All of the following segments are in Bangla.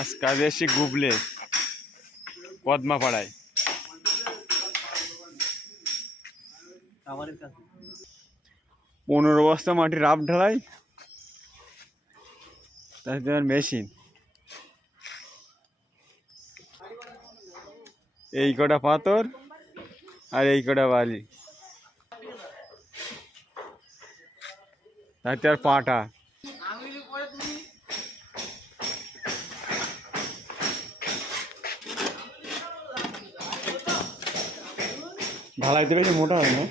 আজ কাজে এসে গুবলে কদমা পাড়ায় 15 বস্তা মাটি রাফ ঢালাই তার মেশিন এই কটা পাথর আর এই কটা বালি তাতে আর পাটা ঢালাইতে বেশি মোটা হয় না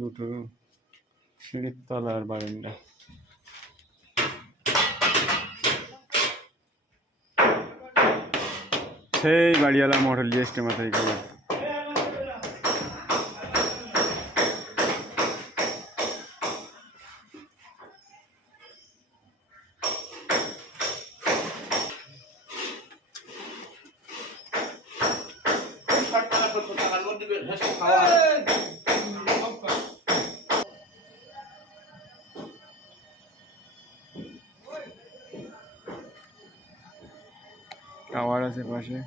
দুটো সিঁড়ির তলার বারান্দা সেই বাড়িওয়ালা মডেল জিএসটি মাথায় গেল টাওয়ার আছে পাশে।